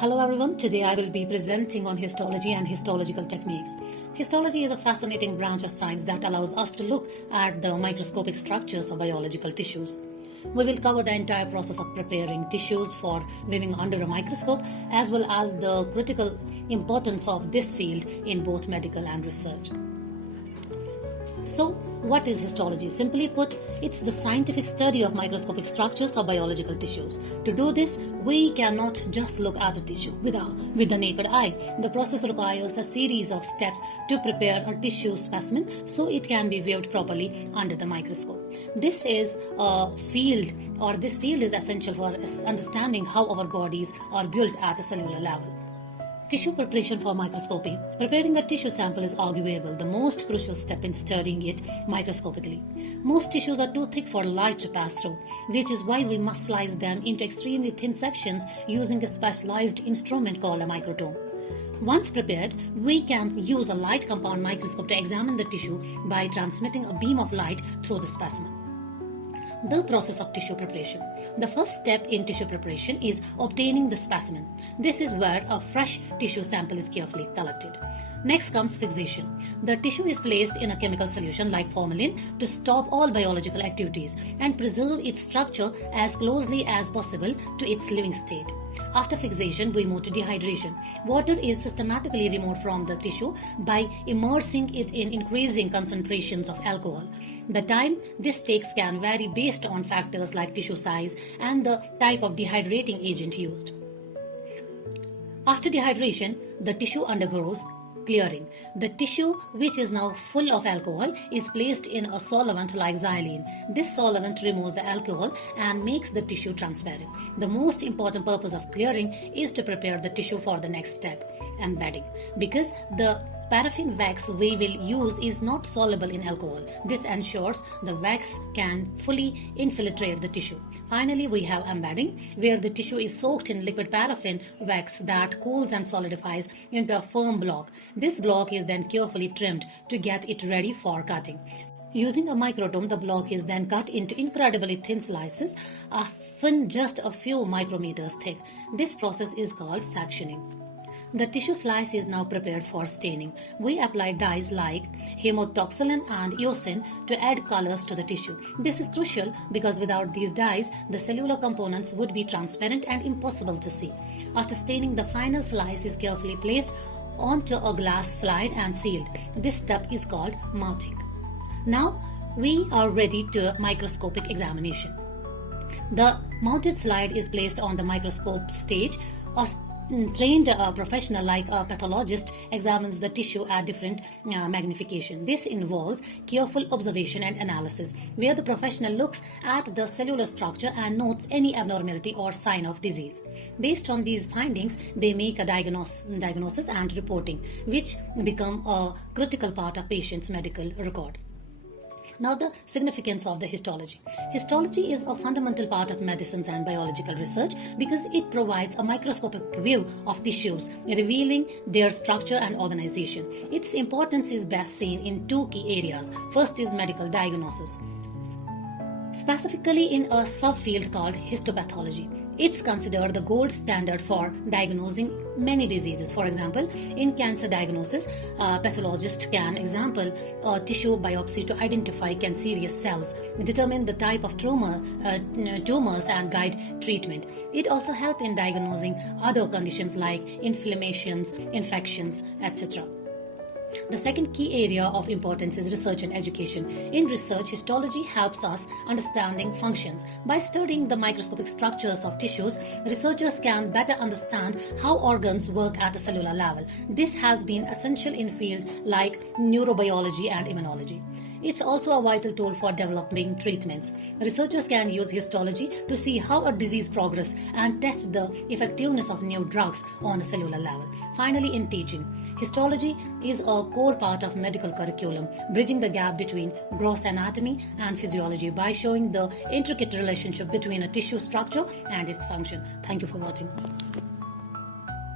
Hello everyone, today I will be presenting on histology and histological techniques. Histology is a fascinating branch of science that allows us to look at the microscopic structures of biological tissues. We will cover the entire process of preparing tissues for viewing under a microscope, as well as the critical importance of this field in both medical and research. So, what is histology? Simply put, it's the scientific study of microscopic structures of biological tissues. To do this, we cannot just look at a tissue with the naked eye. The process requires a series of steps to prepare a tissue specimen so it can be viewed properly under the microscope. This field is essential for understanding how our bodies are built at a cellular level. Tissue preparation for microscopy. Preparing a tissue sample is arguably the most crucial step in studying it microscopically. Most tissues are too thick for light to pass through, which is why we must slice them into extremely thin sections using a specialized instrument called a microtome. Once prepared, we can use a light compound microscope to examine the tissue by transmitting a beam of light through the specimen. The process of tissue preparation. The first step in tissue preparation is obtaining the specimen. This is where a fresh tissue sample is carefully collected. Next comes fixation. The tissue is placed in a chemical solution like formalin to stop all biological activities and preserve its structure as closely as possible to its living state. After fixation, we move to dehydration. Water is systematically removed from the tissue by immersing it in increasing concentrations of alcohol. The time this takes can vary based on factors like tissue size and the type of dehydrating agent used. After dehydration, the tissue undergoes clearing. The tissue, which is now full of alcohol, is placed in a solvent like xylene. This solvent removes the alcohol and makes the tissue transparent. The most important purpose of clearing is to prepare the tissue for the next step, embedding, because the paraffin wax we will use is not soluble in alcohol. This ensures the wax can fully infiltrate the tissue. Finally, we have embedding, where the tissue is soaked in liquid paraffin wax that cools and solidifies into a firm block. This block is then carefully trimmed to get it ready for cutting. Using a microtome, the block is then cut into incredibly thin slices, often just a few micrometers thick. This process is called sectioning. The tissue slice is now prepared for staining. We apply dyes like hematoxylin and eosin to add colors to the tissue. This is crucial because without these dyes, the cellular components would be transparent and impossible to see. After staining, the final slice is carefully placed onto a glass slide and sealed. This step is called mounting. Now we are ready to microscopic examination. The mounted slide is placed on the microscope stage. A trained professional like a pathologist examines the tissue at different magnification. This involves careful observation and analysis, where the professional looks at the cellular structure and notes any abnormality or sign of disease. Based on these findings, they make a diagnosis and reporting, which become a critical part of patient's medical record. Now, the significance of the histology. Histology is a fundamental part of medicines and biological research because it provides a microscopic view of tissues, revealing their structure and organization. Its importance is best seen in two key areas. First is medical diagnosis, specifically in a subfield called histopathology. It's considered the gold standard for diagnosing many diseases. For example, in cancer diagnosis, a pathologist can examine a tissue biopsy to identify cancerous cells, determine the type of tumors and guide treatment. It also helps in diagnosing other conditions like inflammations, infections, etc. The second key area of importance is research and education. In research, histology helps us understanding functions. By studying the microscopic structures of tissues, researchers can better understand how organs work at a cellular level. This has been essential in fields like neurobiology and immunology. It's also a vital tool for developing treatments. Researchers can use histology to see how a disease progresses and test the effectiveness of new drugs on a cellular level. Finally, in teaching, histology is a core part of medical curriculum, bridging the gap between gross anatomy and physiology by showing the intricate relationship between a tissue structure and its function. Thank you for watching.